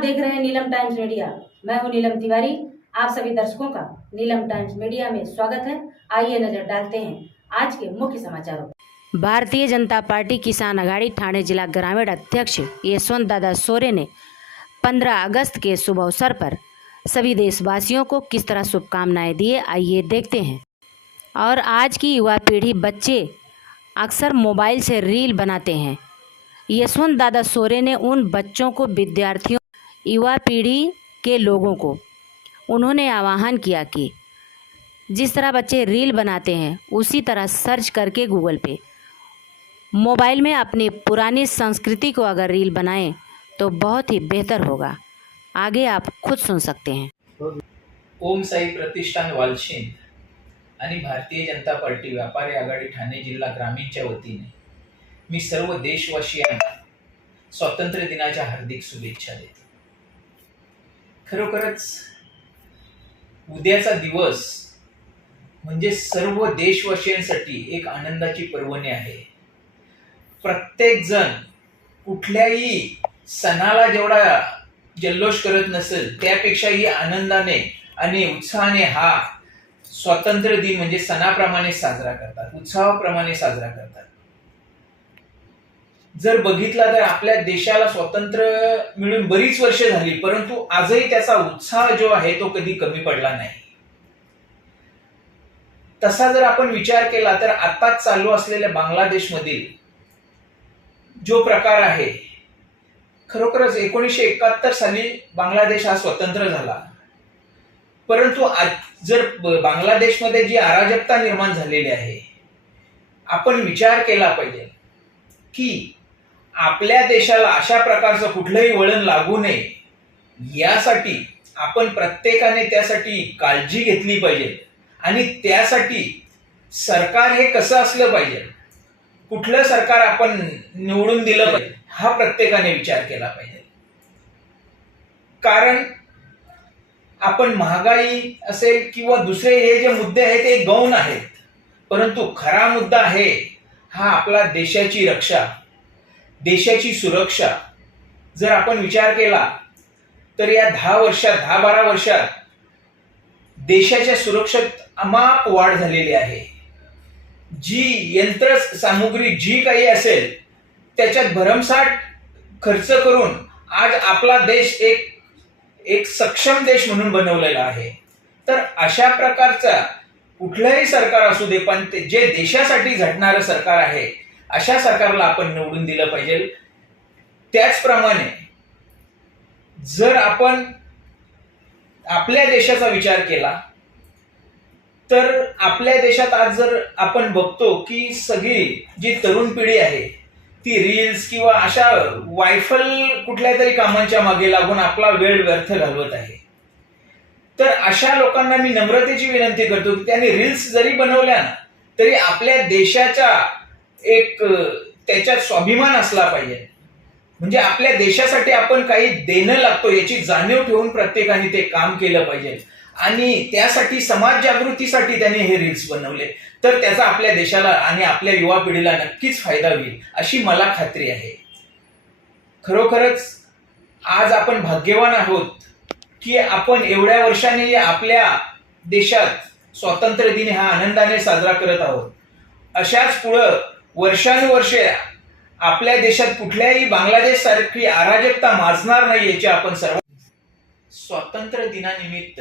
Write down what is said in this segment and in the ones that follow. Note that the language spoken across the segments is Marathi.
आप देख रहे हैं नीलम टाइम्स मीडिया। मैं हूं नीलम तिवारी। आप सभी दर्शकों का नीलम टाइम्स मीडिया में स्वागत है। आइए नजर डालते हैं आज के मुख्य समाचारों पर। भारतीय जनता पार्टी किसान आघाड़ी ठाणे जिला ग्रामीण अध्यक्ष यशवंत दादा सोरे ने 15 अगस्त के शुभ अवसर पर सभी देशवासियों को किस तरह शुभकामनाएं दिए, आइए देखते हैं। और आज की युवा पीढ़ी बच्चे अक्सर मोबाइल से रील बनाते हैं। यशवंत दादा सोरे ने उन बच्चों को, विद्यार्थियों, युवा पीढ़ी के लोगों को उन्होंने आह्वान किया कि जिस तरह बच्चे रील बनाते हैं उसी तरह सर्च करके गूगल पे मोबाइल में अपनी पुरानी संस्कृति को अगर रील बनाएं तो बहुत ही बेहतर होगा। आगे आप खुद सुन सकते हैं। ओम साई प्रतिष्ठान वालशिंद आणि भारतीय जनता पार्टी व्यापारी आघाडी ठाणे जिल्हा ग्रामीणच्या वतीने मी सर्व देशवासियांना स्वातंत्र्य दिनाच्या हार्दिक शुभेच्छा देतो। खरोखरच उद्याचा दिवस म्हणजे सर्व देशवासियांसाठी एक आनंदाची पर्वणी आहे। प्रत्येक जण कुठल्याही सणाला जेवढा जल्लोष करत नसेल त्यापेक्षाही आनंदाने आणि उत्साहाने हा स्वातंत्र्य दिन म्हणजे सणाप्रमाणे साजरा करतात, उत्साहाप्रमाणे साजरा करतात। जर बघितलं तर आपल्या देशाला स्वातंत्र्य मिळून बरीच वर्ष झाली, परंतु आजही त्याचा उत्साह जो आहे तो कधी कमी पडला नाही। तसा जर आपण विचार केला तर आता चालू असलेल्या बांगलादेशमधील जो प्रकार आहे, खरोखरच 1971 साली बांगलादेश हा स्वतंत्र झाला, परंतु आज जर बांगलादेशमध्ये जी अराजकता निर्माण झालेली आहे, आपण विचार केला पाहिजे की आपल्या देशाला अशा प्रकारचं कुठलंही वळण लागू नये यासाठी आपण प्रत्येकाने त्यासाठी काळजी घेतली पाहिजे। आणि त्यासाठी सरकार हे कसं असलं पाहिजे, कुठलं सरकार आपण निवडून दिलं पाहिजे हा प्रत्येकाने विचार केला पाहिजे। कारण आपण महागाई असेल किंवा दुसरे हे जे मुद्दे आहेत ते गौण आहेत, परंतु खरा मुद्दा आहे हा आपला देशाची रक्षा, देशाची सुरक्षा। जर आपण विचार केला तर या 10-12 वर्षात देशाच्या सुरक्षेत अमाप वाढ झालेली आहे। जी यंत्र सामुग्री जी काही असेल त्याच्यात भरमसाठ खर्च करून आज आपला देश एक सक्षम देश म्हणून बनवलेला आहे। तर अशा प्रकारचा कुठलंही सरकार असू दे, पण जे देशासाठी झटणारं सरकार आहे अशा सरकारला आपण निवडून दिलं पाहिजे। त्याचप्रमाणे जर आपण आपल्या देशाचा विचार केला तर आपल्या देशात आज जर आपण बघतो की सगळी जी तरुण पिढी आहे ती रील्स किंवा अशा वायफल कुठल्या तरी कामांच्या मागे लागून आपला वेळ व्यर्थ घालवत आहे। तर अशा लोकांना मी नम्रतेची विनंती करतो की त्यांनी रील्स जरी बनवल्या ना तरी आपल्या देशाचा एक त्याच्यात स्वाभिमान असला पाहिजे। म्हणजे आपल्या देशासाठी आपण काही देणं लागतो याची जाणीव ठेवून प्रत्येकाने ते काम केलं पाहिजे। आणि त्यासाठी समाज जागृतीसाठी त्यांनी हे रील्स बनवले तर त्याचा आपल्या देशाला आणि आपल्या युवा पिढीला नक्कीच फायदा होईल अशी मला खात्री आहे। खरोखरच आज आपण भाग्यवान आहोत की आपण एवढ्या वर्षांनी आपल्या देशात स्वातंत्र्य दिन हा आनंदाने साजरा करत आहोत। अशाच पुढे वर्षानुवर्षे आपल्या देशात कुठल्याही बांगलादेश सारखी अराजकता माजणार नाही याची आपण सर्व। स्वातंत्र्य दिनानिमित्त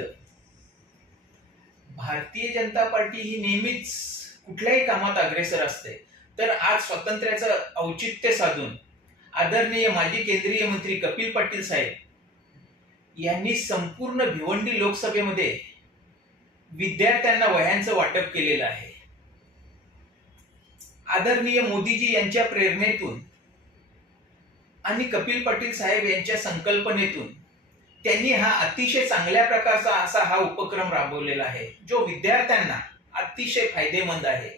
भारतीय जनता पार्टी ही नेहमीच कुठल्याही कामात अग्रेसर असते। तर आज स्वातंत्र्याचं औचित्य साधून आदरणीय माजी केंद्रीय मंत्री कपिल पाटील साहेब यांनी संपूर्ण भिवंडी लोकसभेमध्ये विद्यार्थ्यांना वह्यांचं वाटप केलेलं आहे। आदरणीय मोदीजी यांच्या प्रेरणेतून आणि कपिल पाटील साहेब यांच्या संकल्पनेतून त्यांनी हा अतिशय चांगल्या प्रकारचा असा हा उपक्रम राबवलेला आहे जो विद्यार्थ्यांना अतिशय फायदेमंद आहे।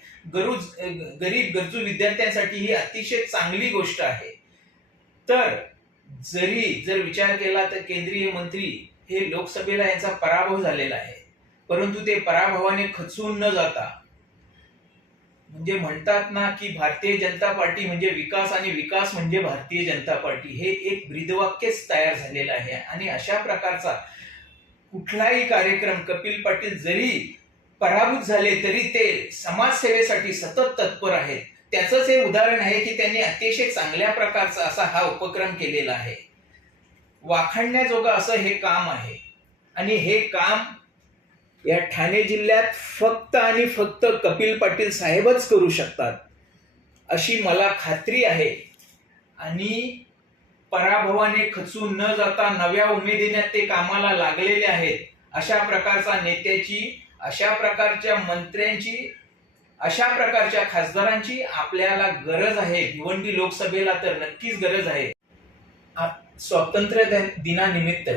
गरीब गरजू विद्यार्थ्यांसाठी ही अतिशय चांगली गोष्ट आहे। तर जर विचार केला तर केंद्रीय मंत्री हे लोकसभेला यांचा पराभव झालेला आहे, परंतु ते पराभवाने खचून न जाता म्हणजे म्हणतात ना की भारतीय जनता पार्टी म्हणजे विकास आणि विकास म्हणजे भारतीय जनता पार्टी, हे एक ब्रीदवाक्यच तयार झालेलं आहे. आणि अशा प्रकारचा कुठलाही कार्यक्रम कपिल पाटील जरी पराभूत झाले तरी ते समाजसेवेसाठी सतत तत्पर आहेत. त्याचंच हे उदाहरण आहे की त्यांनी अतिशय चांगल्या प्रकारचा असा हा उपक्रम केलेला आहे. वाखाणण्याजोगं असं हे काम आहे आणि हे काम या ठाणे जिल्ह्यात फक्त आणि फक्त कपिल पाटील साहेबच करू शकतात अशी मला खात्री आहे. आणि पराभवाने खचून न जाता नव्या उमेदीने ते कामाला लागलेले आहेत. अशा प्रकारच्या नेत्याची, अशा प्रकारच्या मंत्र्यांची, अशा प्रकारच्या खासदारांची आपल्याला गरज आहे. भिवंडी लोकसभेला तर नक्कीच गरज आहे. स्वातंत्र्य दिनानिमित्त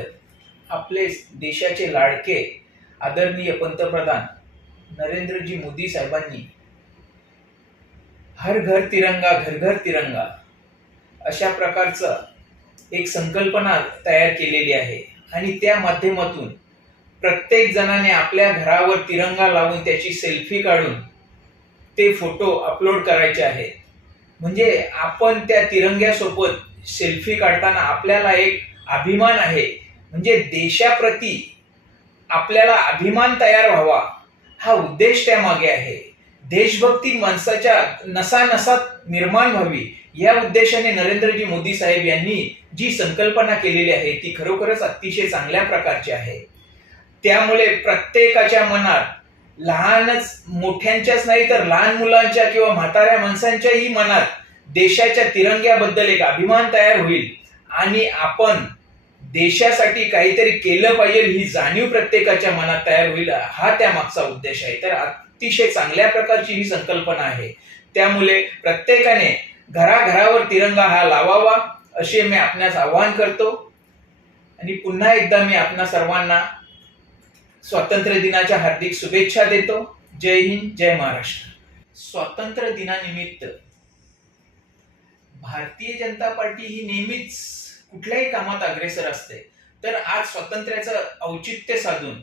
आपले देशाचे लाडके आदरणीय पंतप्रधान नरेंद्रजी मोदी साहेबांनी हर घर तिरंगा घर घर तिरंगा अशा प्रकारचं एक संकल्पना तयार केलेली आहे. आणि त्या माध्यमातून प्रत्येक जणाने आपल्या घरावर तिरंगा लावून त्याची सेल्फी काढून ते फोटो अपलोड करायचे आहेत. म्हणजे आपण त्या तिरंग्यासोबत सेल्फी काढताना आपल्याला एक अभिमान आहे. म्हणजे देशाप्रती आपल्याला अभिमान तयार व्हावा हा उद्देश त्यामागे आहे. देशभक्ती माणसाच्या नसानसात निर्माण व्हावी या उद्देशाने नरेंद्रजी मोदी साहेब यांनी जी संकल्पना केलेली आहे ती खरोखरच अतिशय चांगल्या प्रकारची आहे. त्यामुळे प्रत्येकाच्या मनात, लहानच मोठ्यांच्याच नाही तर लहान मुलांच्या किंवा म्हाताऱ्या माणसांच्याही मनात देशाच्या तिरंग्याबद्दल एक अभिमान तयार होईल आणि आपण देशासाठी काहीतरी केलं पाहिजे ही जाणीव प्रत्येकाच्या मनात तयार होईल. हा त्या मागचा उद्देश आहे. तर अतिशय चांगल्या प्रकारची ही संकल्पना आहे. त्यामुळे प्रत्येकाने घराघरावर तिरंगा हा लावावा असे मी आपणास आवाहन करतो. आणि पुन्हा एकदा मी आपणा सर्वांना स्वातंत्र्य दिनाच्या हार्दिक शुभेच्छा देतो. जय हिंद, जय महाराष्ट्र. स्वातंत्र्य दिनानिमित्त भारतीय जनता पार्टी ही नेहमीच कुठल्याही कामात अग्रेसर असते. तर आज स्वातंत्र्याचं औचित्य साधून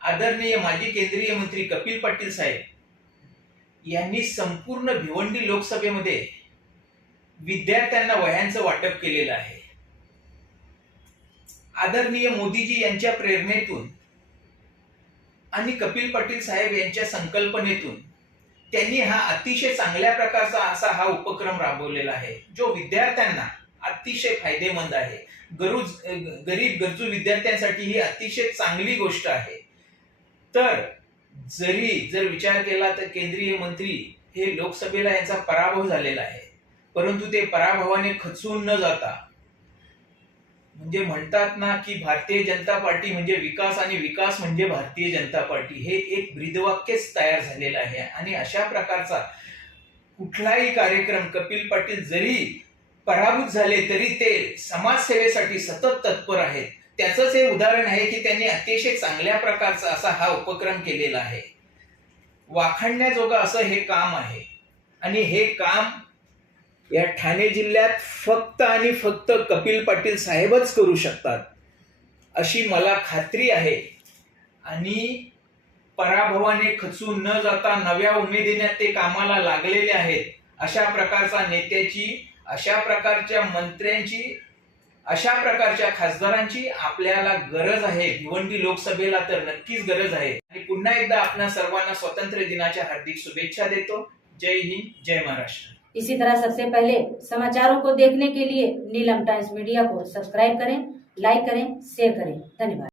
आदरणीय माजी केंद्रीय मंत्री कपिल पाटील साहेब यांनी संपूर्ण भिवंडी लोकसभेमध्ये विद्यार्थ्यांना वह्यांचं वाटप केलेलं आहे. आदरणीय मोदीजी यांच्या प्रेरणेतून आणि कपिल पाटील साहेब यांच्या संकल्पनेतून त्यांनी हा अतिशय चांगल्या प्रकारचा असा हा उपक्रम राबवलेला आहे जो विद्यार्थ्यांना अतिशय फायदेमंद आहे. गरीब गरजू विद्यार्थ्यांसाठी ही अतिशय चांगली गोष्ट आहे. तर जर विचार केला तर केंद्रीय मंत्री हे लोकसभेला यांचा पराभव झालेला आहे, परंतु ते पराभवाने खचून न जाता, म्हणजे म्हणतात ना की भारतीय जनता पार्टी म्हणजे विकास आणि विकास म्हणजे भारतीय जनता पार्टी, हे एक ब्रीदवाक्यच तयार झालेलं आहे. आणि अशा प्रकारचा कुठलाही कार्यक्रम कपिल पाटील जरी पराभूत झाले तरी ते समाजसेवेसाठी सतत तत्पर आहेत. त्याचंच हे उदाहरण आहे की त्यांनी अतिशय चांगल्या प्रकारचा असा हा उपक्रम केलेला आहे. वाखाणण्याजोगं असं हे काम आहे. आणि हे काम या ठाणे जिल्ह्यात फक्त आणि फक्त कपिल पाटील साहेबच करू शकतात अशी मला खात्री आहे. आणि पराभवाने खचून न जाता नव्या उमेदीने ते कामाला लागलेले आहेत. अशा प्रकारच्या नेत्याची, अशा प्रकारच्या मंत्र्यांची, अशा प्रकारच्या खासदारांची आपल्याला गरज आहे. भिवंडी लोकसभेला तर नक्कीच गरज आहे. आणि पुन्हा एकदा आपणा सर्वांना स्वातंत्र्य दिनाच्या हार्दिक शुभेच्छा देतो. जय हिंद, जय महाराष्ट्र. इसी तरह सबसे पहले समाचारों को देखने के लिए नीलम टाइम्स मीडिया को सब्सक्राइब करें, लाइक करें, शेयर करें. धन्यवाद.